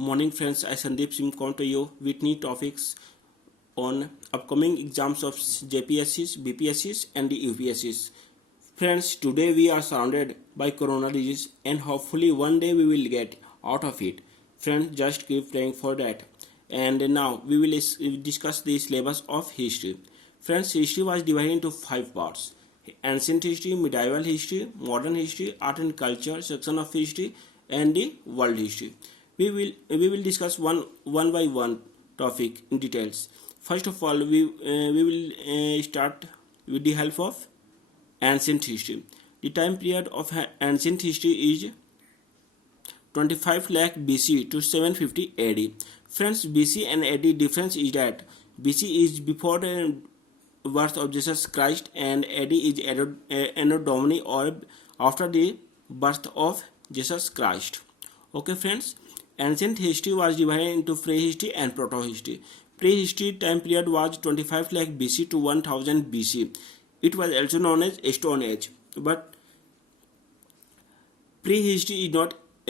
Morning friends, I Sandeep Sim come to you with new topics on upcoming exams of JPSCs, BPSCs and the UPSCs. Friends, today we are surrounded by corona disease and hopefully one day we will get out of it. Friends, just keep praying for that. And now we will discuss the syllabus of history. Friends, history was divided into 5 parts: ancient history, medieval history, modern history, art and culture, section of history, and the world history. We will discuss one by one topic in details. First of all, we will start with the help of ancient history. The time period of ancient history is 25 lakh BC to 750 AD. Friends, BC and AD difference is that BC is before the birth of Jesus Christ and AD is Anno Domini or after the birth of Jesus Christ. Okay friends, ancient history was divided into prehistory and proto-history. Prehistory time period was 25 lakh BC to 1000 BC. It was also known as Stone Age, but prehistory is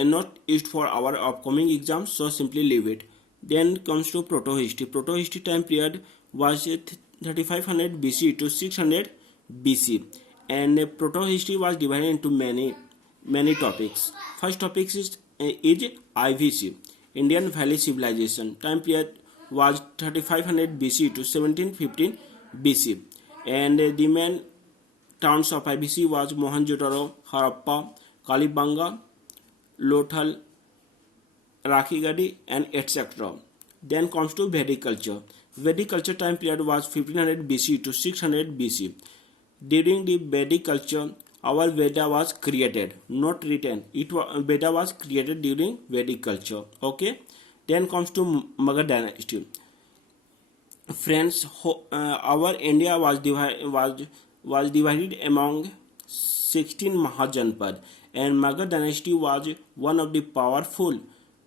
not used for our upcoming exams, so simply leave it. Then comes to proto-history. Proto-history time period was 3500 BC to 600 BC, and proto-history was divided into many topics. First topic is IVC, Indian Valley Civilization. Time period was 3500 BC to 1715 BC, and the main towns of IVC was Mohenjo-daro, Harappa, Kalibanga, Lothal, Rakhigadi, and etc. Then comes to Vedic culture. Vedic culture time period was 1500 BC to 600 BC. During the Vedic culture, our Veda was created, not written. Veda was created during Vedic culture. Okay. Then comes to Magadha dynasty. Friends, our India was divided among 16 Mahajanpad, and Magadha dynasty was one of the powerful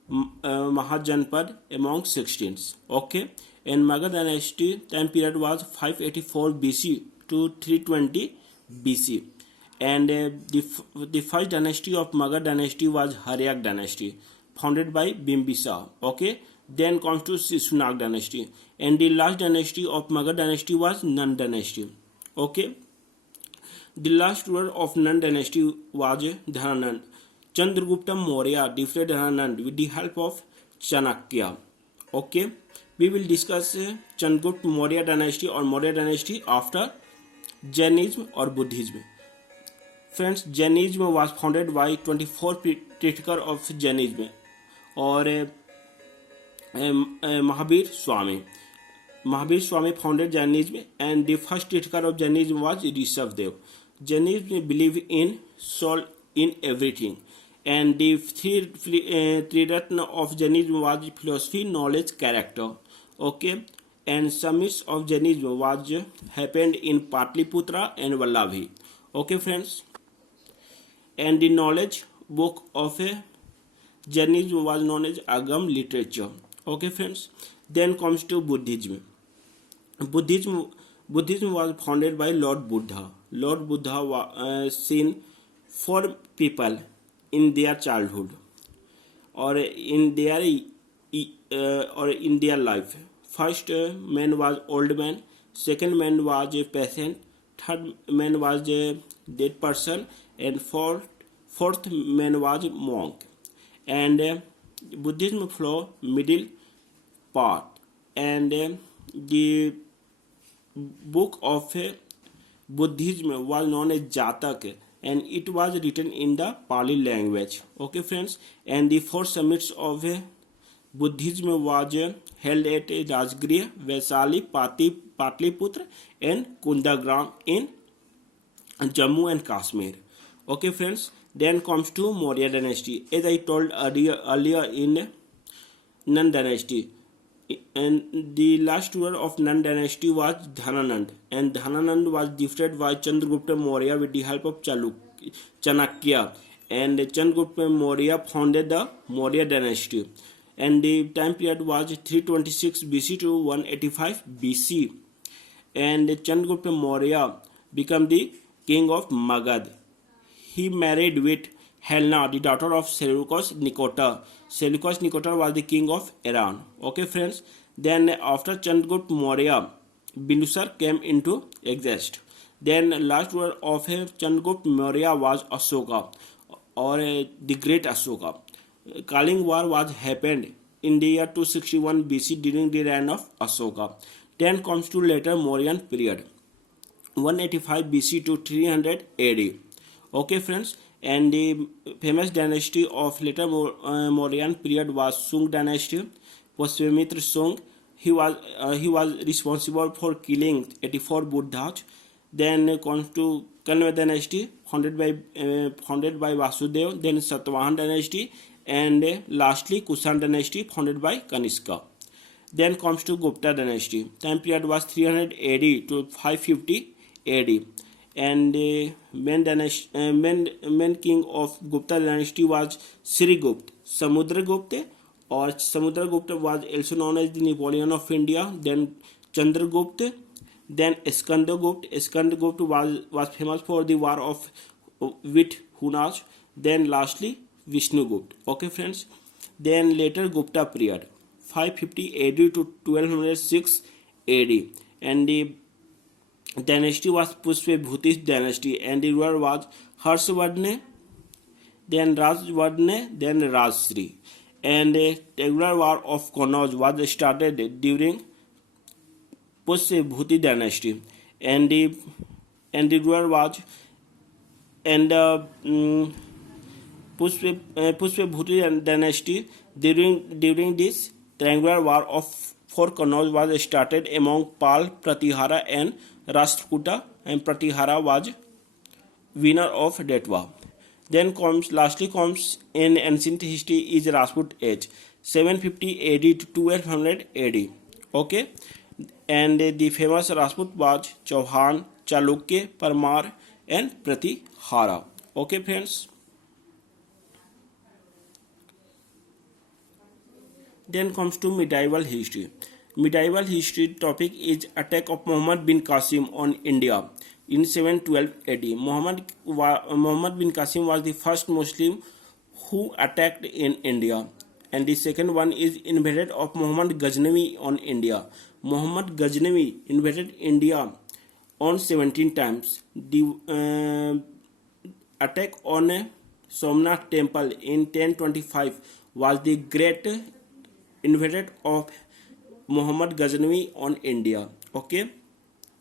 Mahajanpad among 16. Okay, and Magadha dynasty time period was 584 BC to 320 BC, and the first dynasty of Magadha dynasty was Haryak dynasty, founded by Bimbisar. Okay, then comes to Shishunag dynasty, and the last dynasty of Magadha dynasty was Nand dynasty. Okay, the last ruler of Nand dynasty was Dhananand. Chandragupta Maurya defeated Dhananand with the help of Chanakya. Okay, we will discuss Chandragupta Maurya dynasty or Maurya dynasty after Jainism or Buddhism. Friends, Jainism was founded by 24 Tirthakar of Jainism or Mahavir Swami. Mahavir Swami founded Jainism, and the first Tirthakar of Jainism was Rishabdev. Jainism believe in soul in everything, and the three Ratna of Jainism was philosophy, knowledge, character. Okay, and summits of Jainism was happened in Patliputra and Vallabhi. Okay friends, and the knowledge book of Jainism was known as Agam literature. Okay friends, then comes to Buddhism. Buddhism was founded by Lord Buddha. Lord Buddha was seen for people in their childhood or in their life. First man was old man, second man was a patient, third man was a dead person, and fourth man was monk. And Buddhism follow middle path, and the book of Buddhism was known as Jatak, and it was written in the Pali language. Okay friends, and the four summits of Buddhism was held at Rajgriha, Vaisali, Patliputra, and Kundagram in Jammu and Kashmir. Okay friends, then comes to Maurya dynasty. As I told earlier in Nand dynasty, and the last ruler of Nand dynasty was Dhananand, and Dhananand was defeated by Chandragupta Maurya with the help of Chanakya, and Chandragupta Maurya founded the Maurya dynasty, and the time period was 326 BC to 185 BC, and Chandragupta Maurya became the king of Magad. He married with Helena, the daughter of Seleucus Nicator. Seleucus Nicator was the king of Iran. Okay, friends. Then after Chandragupta Maurya, Bindusar came into exist. Then last ruler of Chandragupta Maurya was Ashoka, or the Great Ashoka. Kaling War was happened in the year 261 BC during the reign of Ashoka. Then comes to later Mauryan period, 185 BC to 300 AD. Okay, friends, and the famous dynasty of later Mauryan period was Sung dynasty. Pushpamitra Sung, he was responsible for killing 84 Buddhas. Then comes to Kanva dynasty, founded by Vasudev. Then Satavahan dynasty, and lastly Kushan dynasty, founded by Kanishka. Then comes to Gupta dynasty. Time period was 300 AD to 550 AD. And main king of Gupta dynasty was Srigupta. Samudragupta, or Samudragupta was also known as the Napoleon of India. Then Chandragupta, then Iskandargupta. Iskandargupta was famous for the war of with Hunaj. Then lastly Vishnugupta. Okay, friends. Then later Gupta period, 550 AD to 1206 AD, and the dynasty was Pushpabhuti dynasty, and the ruler was Harshvardhana, then Rajvardhana, then Rajshri. And the regular war of Kannauj was started during Pushpabhuti dynasty, and the ruler was and Pushpabhuti dynasty. During this triangular war of for Kannauj was started among Pal, Pratihara and Rashtrakuta, and Pratihara was winner of that war. Then lastly comes in ancient history is Rajput age, 750 AD to 1200 AD. Okay, and the famous Rajput was Chauhan, Chalukya, Parmar and Pratihara. Okay, friends. Then comes to medieval history. Medieval history topic is attack of Muhammad bin Qasim on India in 712 AD. Muhammad bin Qasim was the first Muslim who attacked in India, and the second one is invasion of Muhammad Ghaznavi on India. Muhammad Ghaznavi invaded India on 17 times. The attack on Somnath temple in 1025 was the great invasion of Muhammad Ghaznavi on India. Okay.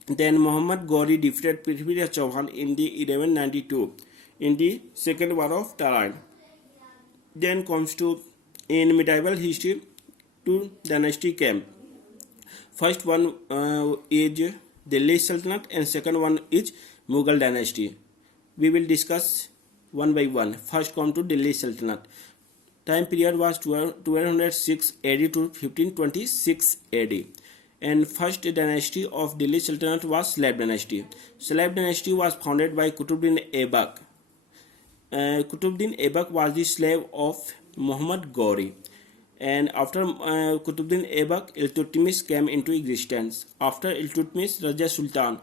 Then Muhammad Ghori defeated Prithviraj Chauhan in the 1192 in the Second War of Taran. Then comes to in medieval history two dynasty came. First one is Delhi Sultanate, and second one is Mughal dynasty. We will discuss one by one. First come to Delhi Sultanate. Time period was 1206 AD to 1526 AD. And first dynasty of Delhi Sultanate was Slav dynasty. Slav dynasty was founded by Qutbuddin Aibak. Qutbuddin Aibak was the slave of Muhammad Ghori. And after Qutbuddin Aibak, Iltutmish came into existence. After Iltutmish, Raja Sultan.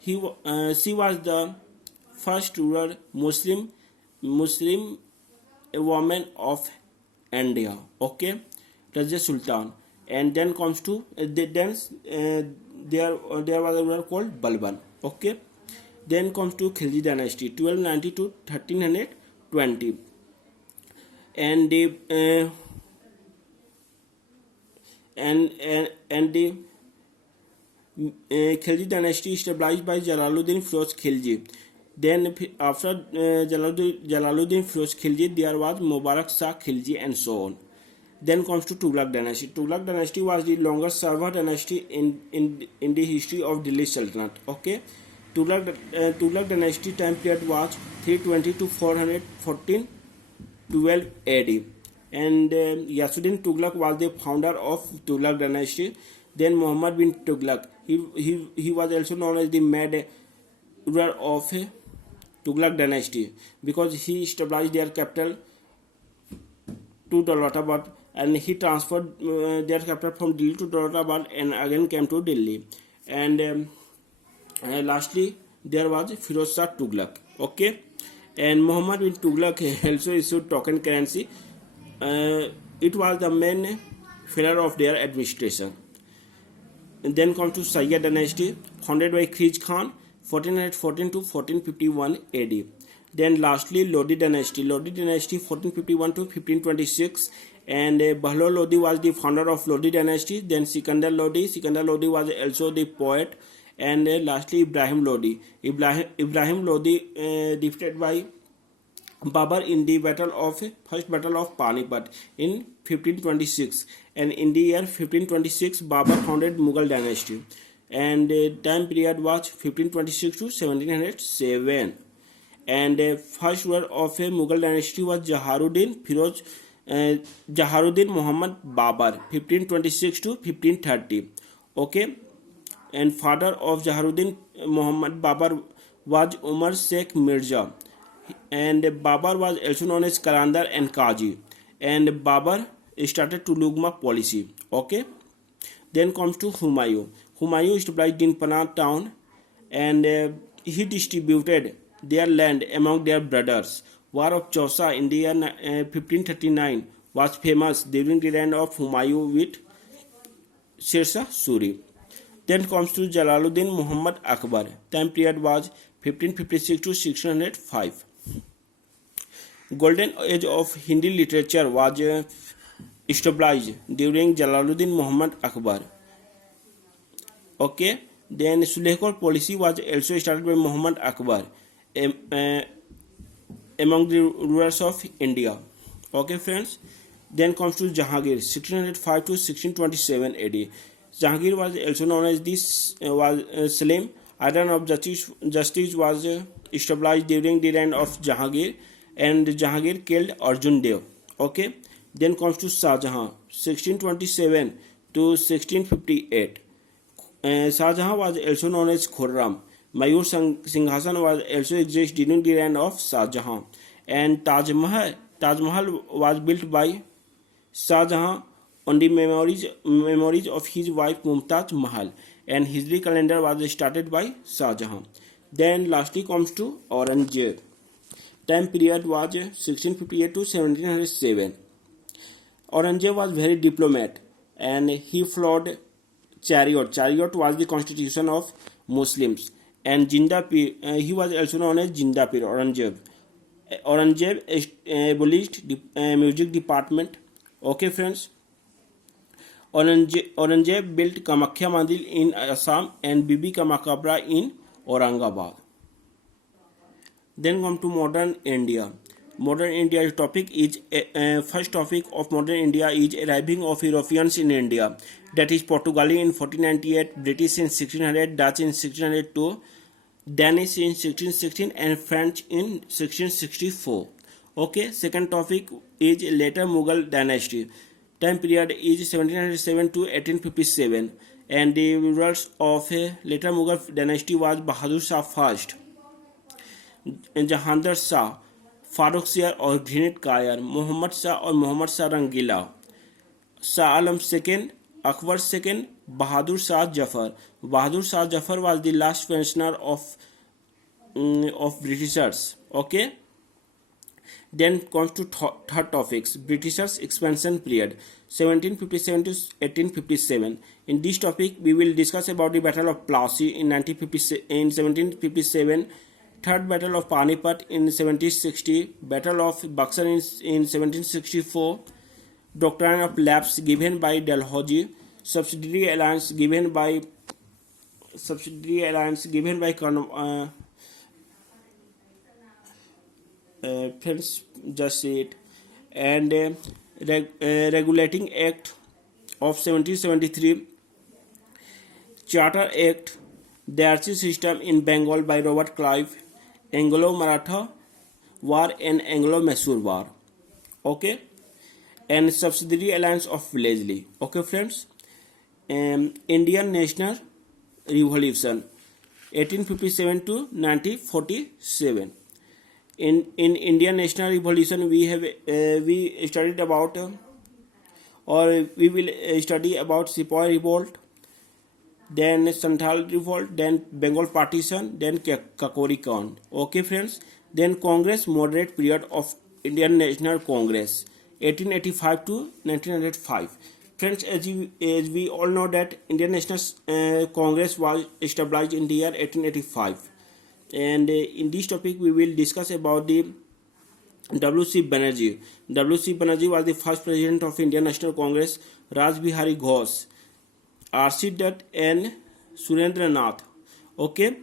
She was the first ruler Muslim woman of India. Okay, Raja Sultan. And then comes to there was a ruler called Balban. Okay, then comes to Khilji dynasty 1290 to 1320, and the Khilji dynasty established by Jalaluddin Firoz Khilji. Then after Jalaluddin Firoz Khilji, there was Mubarak Shah Khilji and so on. Then comes to Tughlaq dynasty. Tughlaq dynasty was the longest serving dynasty in the history of Delhi Sultanate. Okay, Tughlaq dynasty time period was 320 to 414 12 AD. And Yasuddin Tughlaq was the founder of Tughlaq dynasty. Then Muhammad bin Tughlaq, he was also known as the mad ruler of Tughlaq dynasty because he established their capital to Dawlatabad, and he transferred their capital from Delhi to Dawlatabad and again came to Delhi. And lastly there was Firoz Shah Tughlaq. Okay, And Muhammad bin Tughlaq also issued token currency. It was the main pillar of their administration. And then comes to Sayyid dynasty, founded by Khiz Khan, 1414 to 1451 AD. Then lastly, Lodi dynasty. Lodi dynasty, 1451 to 1526. And Bahlol Lodi was the founder of Lodi dynasty. Then Sikandar Lodi. Sikandar Lodi was also the poet. And lastly, Ibrahim Lodi. Ibrahim Lodi defeated by Babur in the first battle of Panipat in 1526, and in the year 1526 Babur founded Mughal dynasty, and time period was 1526 to 1707, and first ruler of a Mughal dynasty was Jaharuddin Muhammad Babur, 1526 to 1530. Okay, and father of Jaharuddin Muhammad Babur was Umar Sheikh Mirza, and Babur was also known as Kalandar and Qazi, and Babur started Tulugma policy. Okay, then comes to Humayun. Humayun established in Panna town, and he distributed their land among their brothers. War of Chausa in the year 1539 was famous during the reign of Humayun with Shershah Suri. Then comes to Jalaluddin Muhammad Akbar. Time period was 1556 to 1605. Golden age of Hindi literature was established during Jalaluddin Muhammad Akbar. Okay, then Sulhekor policy was also started by Muhammad Akbar among the rulers of India. Okay, friends. Then comes to Jahangir, 1605 to 1627 AD. Jahangir was also known as Salim. Iron of justice was established during the reign of Jahangir, and Jahangir killed Arjun Dev. Okay, then comes to Shah Jahan, 1627 to 1658. Shah Jahan was also known as Khurram. Mayur Singhasan was also exist during the reign of Shah Jahan, and Taj Mahal was built by Shah Jahan on the memories of his wife Mumtaz Mahal, and Hijri calendar was started by Shah Jahan. Then lastly comes to Aurangzeb. Time period was 1658 to 1707. Aurangzeb was very diplomat, and he flawed Chariot. Chariot was the constitution of Muslims, and Jinda Pir, he was also known as Jinda Pir. Aurangzeb abolished the music department. Okay, friends. Aurangzeb built Kamakhya Mandir in Assam and Bibi ka Maqbara in Aurangabad. Then come to modern India. Modern India's topic is first topic of modern India is arriving of Europeans in India. That is Portugal in 1498, British in 1600, Dutch in 1602, Danish in 1616, and French in 1664. Okay, second topic is later Mughal dynasty. Time period is 1707 to 1857, and the rulers of later Mughal dynasty was Bahadur Shah first, Jahandar Shah, Farooq Shah और घृणित कायर, मोहम्मद शाह और मोहम्मद शाह रंगीला, Shah Alam II, Akbar II, Bahadur Shah Jafar. Bahadur Shah Jafar was the last pensioner of Britishers. Okay. Then comes to third topics, Britishers expansion period, 1757 to 1857. In this topic, we will discuss about the Battle of Plassey in 1757, Third Battle of Panipat in 1760, Battle of Buxar in 1764, Doctrine of Lapse given by Dalhousie, Subsidiary Alliance given by friends, just say it, and Regulating Act of 1773, Charter Act, the Darcy System in Bengal by Robert Clive, Anglo-Maratha War and Anglo-Mysore War. Okay, and Subsidiary Alliance of Wellesley. Okay, friends, Indian National Revolution, 1857 to 1947. In Indian National Revolution, we studied about we will study about Sepoy Revolt, then Santhal Revolt, then Bengal Partition, then Kakori Khan. Okay, friends. Then Congress moderate period of Indian National Congress 1885 to 1905. Friends, as we all know that Indian National Congress was established in the year 1885, and in this topic we will discuss about the W.C. Banerjee. W.C. Banerjee was the first president of Indian National Congress. Raj Bihari Ghosh, R.C. Dutt, and Surendra Nath. Okay.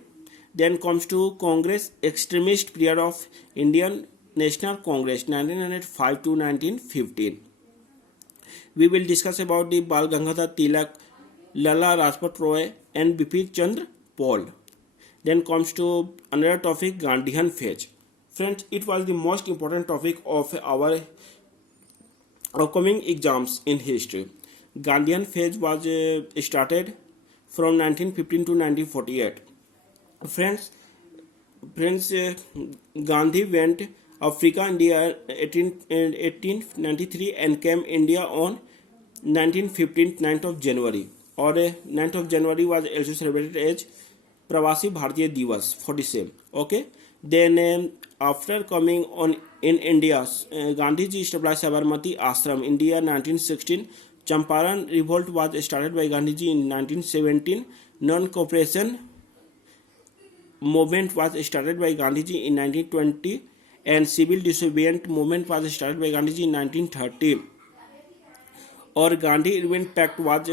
Then comes to Congress extremist period of Indian National Congress 1905 to 1915. We will discuss about the Bal Gangadhar Tilak, Lala Rajpat Roy, and Bipin Chandra Paul. Then comes to another topic, Gandhian phase. Friends, it was the most important topic of our upcoming exams in history. Gandhian phase was started from 1915 to 1948. Friends, Gandhi went Africa in the year 1893 and came India on 1915 9th of January. Or 9th of January was also celebrated as Pravasi Bharatiya Divas for the same. Okay. Then after coming on in India, Gandhiji established Sabarmati Ashram in the year 1916. Champaran revolt was started by Gandhiji in 1917. Non-cooperation movement was started by Gandhiji in 1920, and civil disobedience movement was started by Gandhiji in 1930. Or Gandhi Irwin Pact was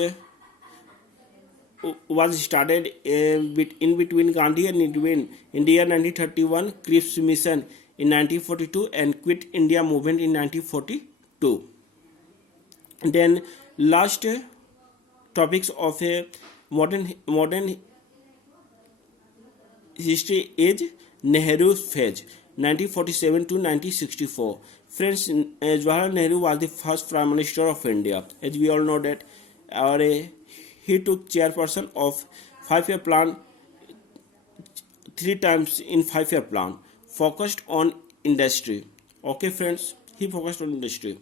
started in between Gandhi and Irwin in the year 1931, Cripps Mission in 1942, and Quit India movement in 1942. Then last topics of a modern history is Nehru phase 1947 to 1964. Friends, Jawaharlal Nehru was the first Prime Minister of India. As we all know that, he took chairperson of 5-year plan 3 times in 5-year plan. Focused on industry. Okay, friends, he focused on industry.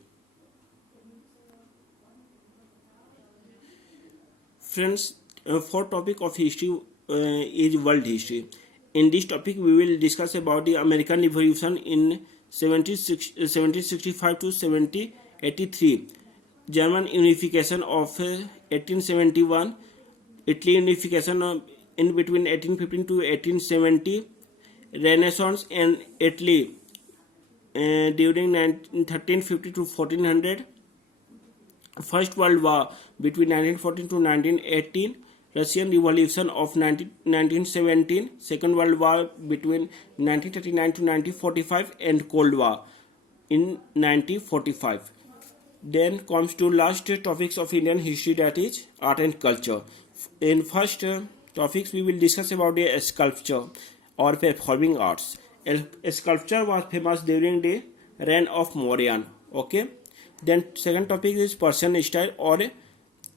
Friends, fourth topic of history is world history. In this topic, we will discuss about the American Revolution in 1765 to 1783, German unification of 1871, Italy unification in between 1815 to 1870, Renaissance in Italy during 1350 to 1400, First World War between 1914 to 1918, Russian Revolution of 1917, Second World War between 1939 to 1945, and Cold War in 1945. Then comes to last topics of Indian history, that is art and culture. In first topics, we will discuss about the sculpture or performing arts. A sculpture was famous during the reign of Mauryan. Okay. Then second topic is Persian style or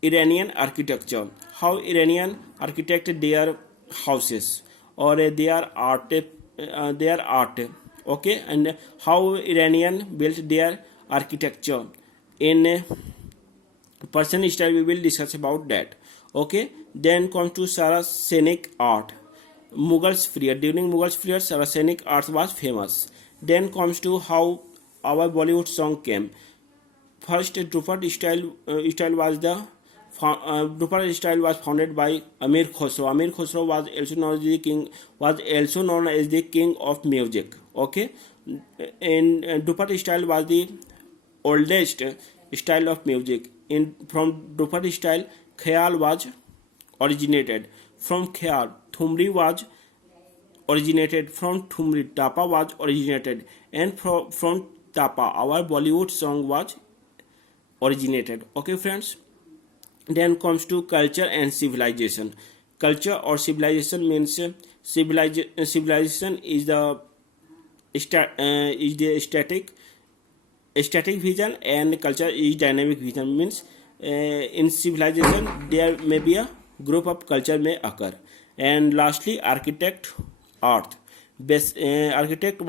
Iranian architecture. How Iranian architect their houses or their art. Okay, and how Iranian built their architecture. In Persian style, we will discuss about that. Okay. Then comes to Saracenic art. Mughals period. During Mughals period, Saracenic art was famous. Then comes to how our Bollywood song came. First, Drupad style was the Drupad style was founded by Amir Khosrow. Amir Khosrow was also known as the king of music. Okay, and Drupad style was the oldest style of music. From Drupad style, Khayal was originated. From Khayal, Thumri was originated. From Thumri, Tapa was originated, and from Tapa, our Bollywood song was originated. Okay, friends. Then comes to culture and civilization. Culture or civilization means civilization is the static vision, and culture is dynamic vision. Means in civilization there may be a group of culture may occur. And lastly, architect art. Architect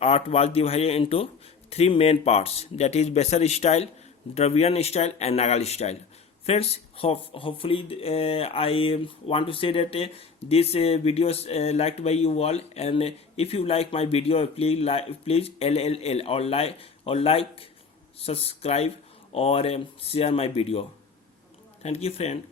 art was divided into 3 main parts, that is Besar style, Dravidian style, and Nagal style. Friends, hopefully I want to say that this video is liked by you all, and if you like my video, please LLL or like, subscribe, or share my video. Thank you, friend.